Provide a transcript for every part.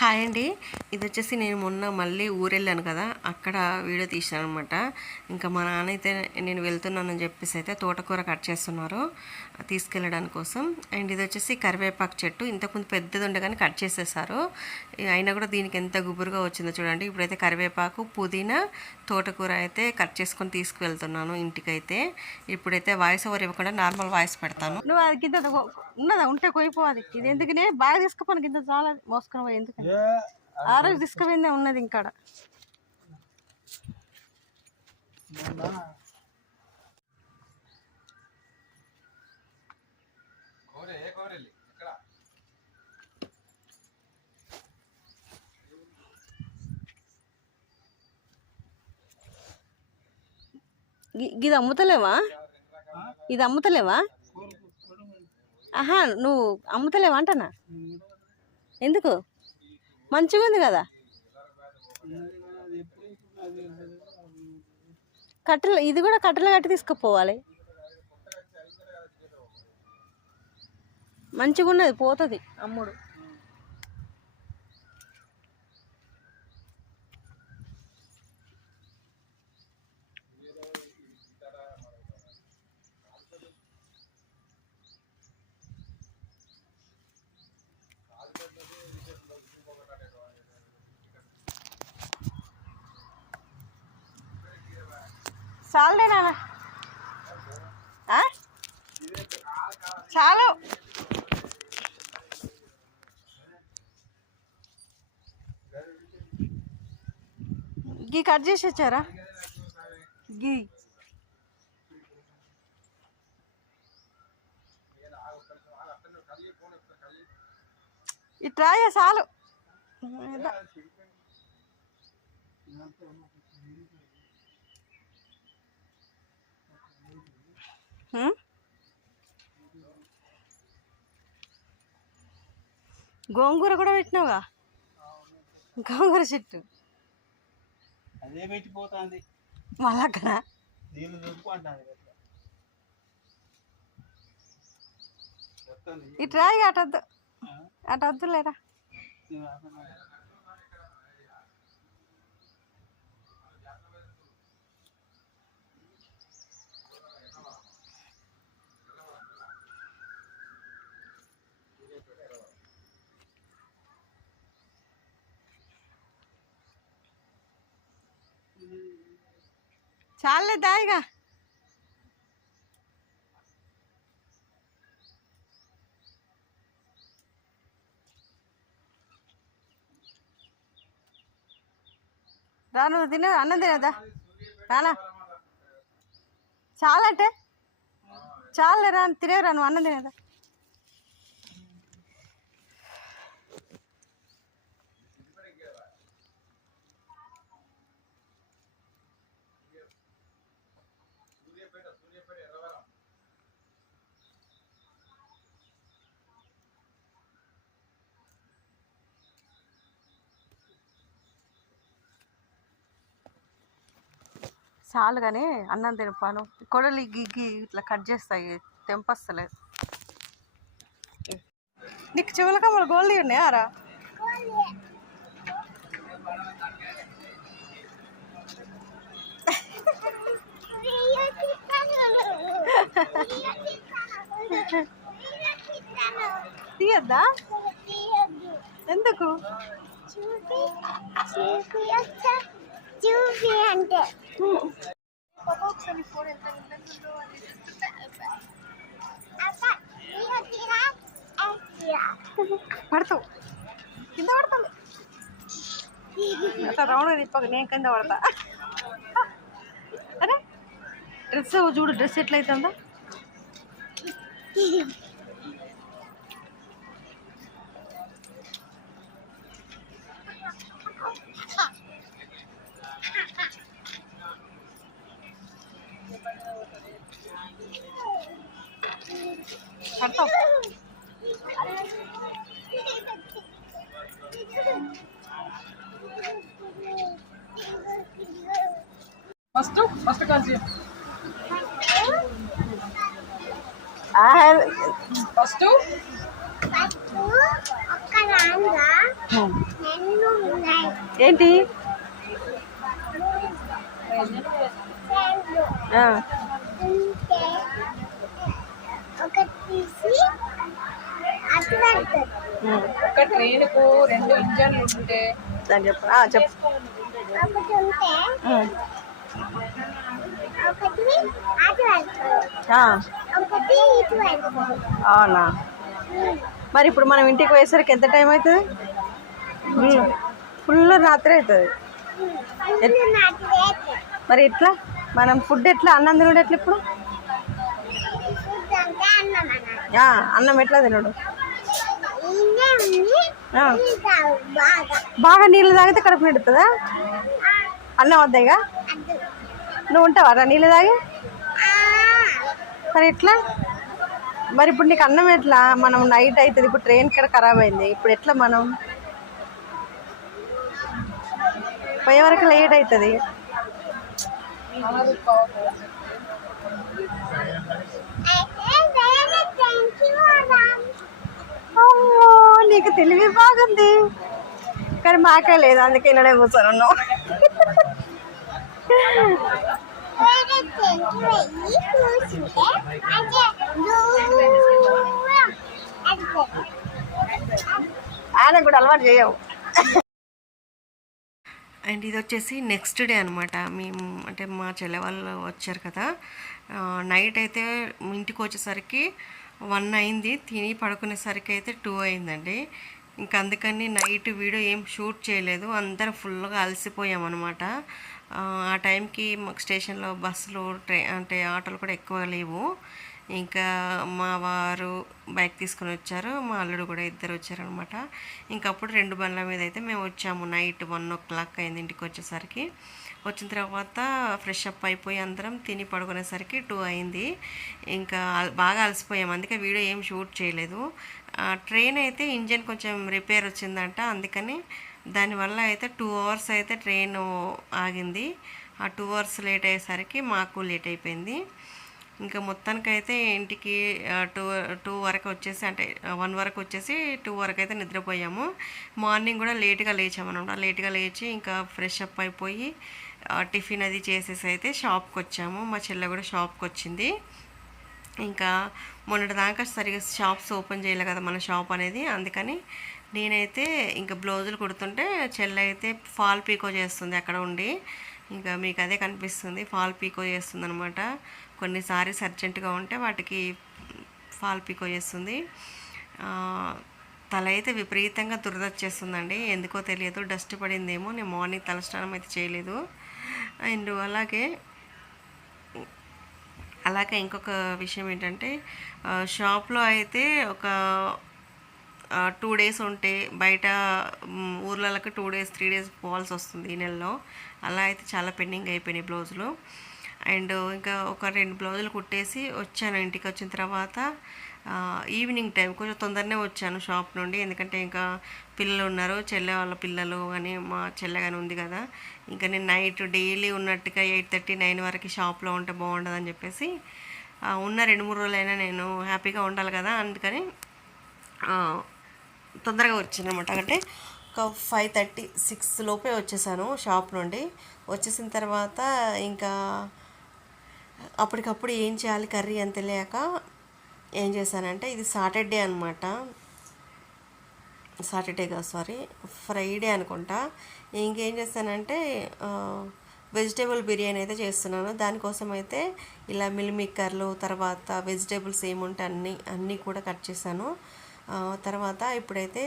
Hi అండి. ఇది వచ్చేసి నేను మొన్న మళ్ళీ ఊరెళ్ళాను కదా అక్కడ వీడియో తీసాను అనమాట ఇంకా మా నాన్న అయితే నేను వెళ్తున్నానని చెప్పేసి అయితే తోటకూర కట్ చేస్తున్నారు. తీసుకెళ్ళడానికి కోసం. అండ్ ఇది వచ్చేసి కరివేపాకు చెట్టు. ఇంతకుముందు పెద్దది ఉండే కానీ కట్ చేసేసారు. అయినా కూడా దీనికి ఎంత గుబురుగా వచ్చిందో చూడండి. ఇప్పుడైతే కరివేపాకు పుదీనా తోటకూర అయితే కట్ చేసుకొని తీసుకువెళ్తున్నాను ఇంటికైతే. ఇప్పుడైతే వాయిస్ ఓవర్ ఇవ్వకుండా నార్మల్ వాయిస్ పెడతాను. నువ్వు అది గింత కొ- ఉన్నదా? ఉంటే కొయిపోవాలి ఇది ఎందుకనే? బాగా తీసుకుపోను. గింత చాలా మోసుకొని పోయి ఎందుకని ఆ రోజు తీసుకుపోయిందే ఉన్నది ఇంకా ఇది అమ్ముతలేవా? ఇది అమ్ముతలేవా? ఆహా నువ్వు అమ్ముతలేవా అంటనా? ఎందుకు? మంచిగా ఉంది కదా? కట్టెలు ఇది కూడా కట్టెలు కట్టి తీసుకుపోవాలి. మంచిగా ఉన్నది పోతుంది అమ్ముడు. చాలే నాన్న. ఆ? చాలు. గీ కట్ చేసి వచ్చారా గీ. ఇట్రాయ చాలు. గోంగూర కూడా పెట్టినావుగా? గోంగూర చెట్టు. అదే పెట్టిపోతుంది. మళ్ళా అక్కడ? నీళ్ళు దుడుకుంటుంది వస్తుంది ఇటు రాయి అటద్దు అటద్దు లేరా చాలే దాయిగా. రా నువ్వు తిన అన్నం తినదా రానా? చాలంటే? చాలే రా తినేరా నువ్వు అన్నం తినేదా? చాలు కానీ అన్నం తినపాను కొడలు గిగ్గి ఇట్లా కట్ చేస్తాయి తెంపస్తలేదు నీకు చెవులకమ్మలు గోల్డ్ ఉన్నాయా రా? తీయద్దా? ఎందుకు? చూపి అంటే పడతావు. కింద పడతాను అట్లా రౌండ్ తిప్పక నేను కింద పడతా. అరే డ్రెస్ చూడు డ్రెస్ ఎట్లయితుందో. ఫస్ట్ ఫస్ట్ కలిసి ఫస్ట్. ఏంటి ఆ, ఒకటి తీసి అటు పెడుతుంది ఉమ్, ఒక ట్రైన్కు రెండు ఇంజన్లు ఉంటే. దాన్ని చెప్పు. ఆ, చెప్పు. ఒకటి ఉంటే ఉమ్, ఒకటి అటు పెడుతుంది ఆ, ఒకటి ఇటు పెడుతుంది అవునా మరి ఇప్పుడు మనం ఇంటికి పోయేసరికి ఎంత టైం అవుతుంది? ఫుల్ రాత్రి అవుతుంది. మరి ఎట్లా? మనం ఫుడ్ ఎట్లా? అన్నం తినడు ఎట్లా ఇప్పుడు? అన్నం ఎట్లా తినడు? బాగా నీళ్ళు తాగితే కడుపు నిండుతుందా? అన్నం వద్దాయిగా? నువ్వు ఉంటావా నీళ్ళు తాగి? మరి ఎట్లా? మరి ఇప్పుడు నీకు అన్నం ఎట్లా? మనం నైట్ అవుతుంది ఇప్పుడు ట్రైన్ ఇక్కడ ఖరాబ్ అయింది. ఇప్పుడు ఎట్లా మనం? పోయే వరకు లేట్ అవుతుంది అయితే వేరే ట్రైన్కి పోదాం అమ్మో నీకు తెలివి బాగుంది. కానీ మాకే లేదు అందుకే ఇలానే కూర్చొని ఉన్నావు ఆయన కూడా అలవాటు చేయవు. అండ్ ఇది వచ్చేసి నెక్స్ట్ డే అనమాట మేము అంటే మా చెల్లె వాళ్ళు వచ్చారు కదా. నైట్ అయితే ఇంటికి వచ్చేసరికి వన్ అయింది. తిని పడుకునేసరికి అయితే టూ అయిందండి. ఇంకా అందుకని నైట్ వీడియో ఏం షూట్ చేయలేదు. అందరం ఫుల్గా అలసిపోయామన్నమాట ఆ ఆ టైంకి మాకు స్టేషన్లో బస్సులు ట్రై అంటే ఆటోలు కూడా ఎక్కువ లేవు. ఇంకా మా వారు బైక్ తీసుకొని వచ్చారు. మా అల్లుడు కూడా ఇద్దరు వచ్చారనమాట. ఇంకప్పుడు రెండు బండ్ల మీద అయితే మేము వచ్చాము. నైట్ వన్ ఓ క్లాక్ అయింది ఇంటికి వచ్చేసరికి. వచ్చిన తర్వాత ఫ్రెష్ అప్ అయిపోయి అందరం తిని పడుకునేసరికి టూ అయింది. ఇంకా బాగా అలసిపోయాం. అందుకే వీడియో ఏం షూట్ చేయలేదు. ఆ, ట్రైన్ అయితే ఇంజన్ కొంచెం రిపేర్ వచ్చిందంట. అందుకని దానివల్ల అయితే టూ అవర్స్ అయితే ట్రైన్ ఆగింది. ఆ టూ అవర్స్ లేట్ అయ్యేసరికి మాకు లేట్ అయిపోయింది. ఇంకా మొత్తానికైతే ఇంటికి టూ టూ వరకు వచ్చేసి అంటే వన్ వరకు వచ్చేసి టూ వరకు అయితే నిద్రపోయాము. మార్నింగ్ కూడా లేట్గా లేచామన్నమాట. లేట్గా లేచి ఇంకా ఫ్రెష్ అప్ అయిపోయి టిఫిన్ అది చేసేసి అయితే షాప్కి వచ్చాము. మా చెల్లె కూడా షాప్కి వచ్చింది. ఇంకా మొన్నటి దాకా సరిగా షాప్స్ ఓపెన్ చేయలే కదా మన షాప్ అనేది. అందుకని నేనైతే ఇంకా బ్లౌజులు కుడుతుంటే చెల్లె అయితే ఫాల్ పీకో చేస్తుంది అక్కడ ఉండి. ఇంకా మీకు అదే కనిపిస్తుంది. ఫాల్ పీకో చేస్తుంది అనమాట కొన్ని సారీస్ అర్జెంటుగా ఉంటే వాటికి ఫాల్ పీకో చేస్తుంది. తల అయితే విపరీతంగా దురదొచ్చేస్తుందండి. ఎందుకో తెలియదు. డస్ట్ పడిందేమో. నేను మార్నింగ్ తలస్నానం అయితే చేయలేదు. అండ్ అలాగే అలాగే ఇంకొక విషయం ఏంటంటే షాప్లో అయితే ఒక టూ డేస్ ఉంటే బయట మ్, ఊర్లలోకి టూ డేస్ త్రీ డేస్ పోవాల్సి వస్తుంది ఈ నెలలో. అలా అయితే చాలా పెండింగ్ అయిపోయినాయి బ్లౌజులు. అండ్ ఇంకా ఒక రెండు బ్లౌజులు కుట్టేసి వచ్చాను ఇంటికి వచ్చిన తర్వాత ఈవినింగ్ టైం కొంచెం తొందరనే వచ్చాను షాప్ నుండి. ఎందుకంటే ఇంకా పిల్లలు ఉన్నారు చెల్లె వాళ్ళ పిల్లలు కానీ మా చెల్లె కానీ ఉంది కదా. ఇంకా నేను నైట్ డైలీ ఉన్నట్టుగా ఎయిట్ థర్టీ నైన్ వరకు షాప్లో ఉంటే బాగుండదని చెప్పేసి ఉన్న రెండు మూడు రోజులైనా నేను హ్యాపీగా ఉండాలి కదా అందుకని తొందరగా వచ్చాను అనమాట అంటే ఒక ఫైవ్ థర్టీ సిక్స్ లోపే వచ్చేసాను షాప్ నుండి. వచ్చేసిన తర్వాత ఇంకా అప్పటికప్పుడు ఏం చేయాలి కర్రీ అని తెలియక ఏం చేశానంటే ఇది సాటర్డే అనమాట సాటర్డే కాదు సారీ ఫ్రైడే అనుకుంటా. ఇంకేం చేస్తానంటే వెజిటేబుల్ బిర్యానీ అయితే చేస్తున్నాను. దానికోసం అయితే ఇలా మిల్ మిక్కర్లు తర్వాత వెజిటేబుల్స్ ఏముంటే అన్నీ అన్నీ కూడా కట్ చేశాను. తర్వాత ఇప్పుడైతే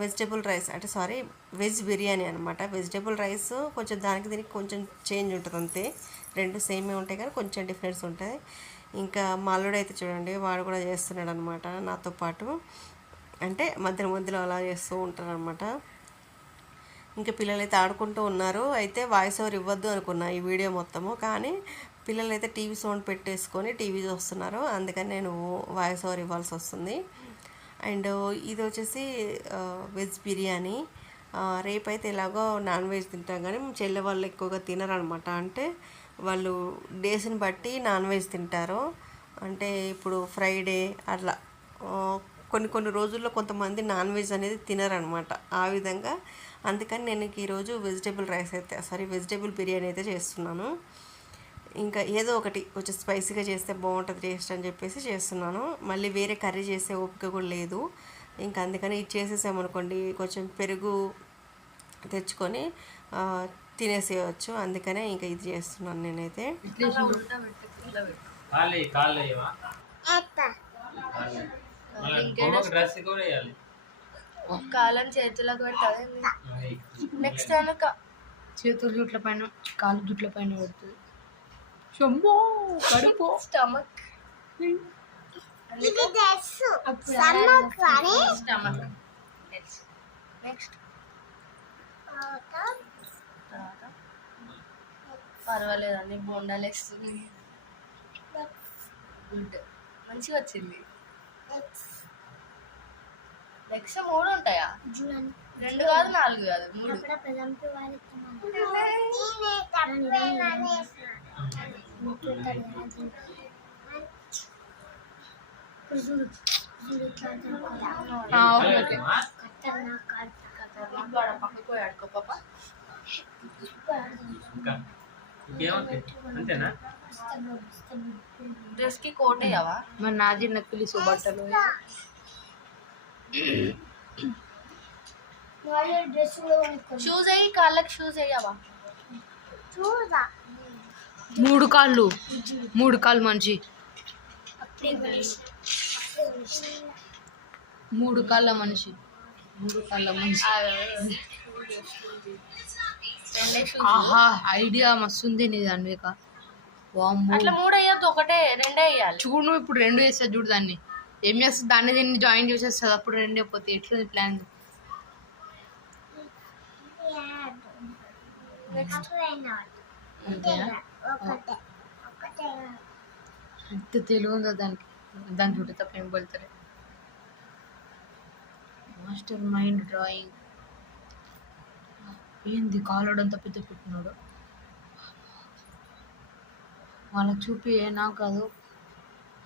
వెజిటేబుల్ రైస్ అంటే సారీ వెజ్ బిర్యానీ అనమాట వెజిటేబుల్ రైస్ కొంచెం దానికి దీనికి కొంచెం చేంజ్ ఉంటుంది అంతే రెండు సేమే ఉంటాయి కానీ కొంచెం డిఫరెన్స్ ఉంటాయి ఇంకా మా అయితే చూడండి వాడు కూడా చేస్తున్నాడు అనమాట నాతో పాటు. అంటే మధ్యలో మధ్యలో అలా చేస్తూ ఉంటారు అనమాట ఇంకా పిల్లలు అయితే ఆడుకుంటూ ఉన్నారు. అయితే వాయిస్ ఓవర్ ఇవ్వద్దు అనుకున్నా ఈ వీడియో మొత్తము. కానీ పిల్లలు అయితే టీవీ సౌండ్ పెట్టేసుకొని టీవీ చూస్తున్నారు. అందుకని నేను వాయిస్ ఓవర్ ఇవ్వాల్సి వస్తుంది. అండ్ ఇది వచ్చేసి వెజ్ బిర్యానీ. రేపైతే ఎలాగో నాన్ వెజ్ తింటాం కానీ చెల్లె వాళ్ళు ఎక్కువగా తినరనమాట. అంటే వాళ్ళు డేస్ని బట్టి నాన్ వెజ్ తింటారు. అంటే ఇప్పుడు ఫ్రైడే అట్లా. కొన్ని కొన్ని రోజుల్లో కొంతమంది నాన్ వెజ్ అనేది తినరనమాట. ఆ విధంగా అందుకని నేను ఈరోజు వెజిటేబుల్ రైస్ అయితే సారీ వెజిటేబుల్ బిర్యానీ అయితే చేస్తున్నాను. ఇంకా ఏదో ఒకటి కొంచెం స్పైసీగా చేస్తే బాగుంటుంది టేస్ట్ అని చెప్పేసి చేస్తున్నాను. మళ్ళీ వేరే కర్రీ చేసే ఓపిక కూడా లేదు. ఇంకా అందుకని ఇది చేసేసామనుకోండి కొంచెం పెరుగు తెచ్చుకొని తినేసేయచ్చు. అందుకనే ఇంకా ఇది చేస్తున్నాను నేనైతే. కాళ్ళు కాళ్ళు కాలం చేతులకు. నెక్స్ట్ అనక చేతులు జుట్ల పైన కాలు జుట్ల పైన పడుతుంది షమ్మో కడుపు. స్టమక్. స్టమక్. నెక్స్ట్. పర్వాలేదండి బోండాలు వేస్తుంది గుడ్ మంచిగా వచ్చింది. నెక్స్ట్ మూడు ఉంటాయా? రెండు కాదు నాలుగు కాదు మూడు. ఇక్కడ పక్కకు పోయి ఆడుకో పాప. అంతేనా? డ్రెస్కి కోట్ వేయవా? మరి నాది నక్కిలిసు బట్టలు షూస్ వేయి కాళ్ళకి షూస్ వేయవా? మూడు కాళ్ళు. మూడు కాళ్ళు మనిషి మూడు కాళ్ళ మనిషి. మూడు కాళ్ళ మనిషి. ఆహా ఐడియా మస్తుంది నీది అన్విక. అట్లా మూడు వేయద్దు ఒకటే రెండే వేయాలి చూడు నువ్వు ఇప్పుడు రెండు వేస్తా చూడు దాన్ని. ఏం చేస్తుంది దాన్ని దీన్ని జాయిన్ చేసేస్తుంది అప్పుడు రెండే పోతే ఎట్లుంది ప్లాన్ ఎంత తెలివి ఉందో దానికి. దాని చుట్టూ తప్ప ఏం పలుతారు మాస్టర్ మైండ్ డ్రాయింగ్ ఏంది కాలడంతా పెద్ద పెట్టినాడు? వాళ్ళకి చూపి ఏ నాకు కాదు.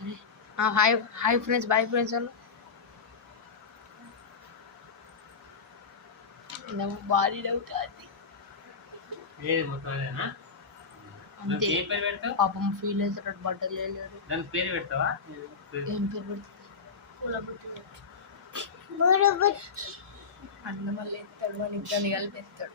అరే hi hi friends boy friends వాళ్ళు. భారీ అంతే. పేరు పెడతావు? పాపం ఫీల్ అవుతారు బట్టలు దానికి పేరు పెడతావా? ఏం పేరు అన్న మళ్ళీ ఎత్తాడు మన ఇద్దరిని కలిపేస్తాడు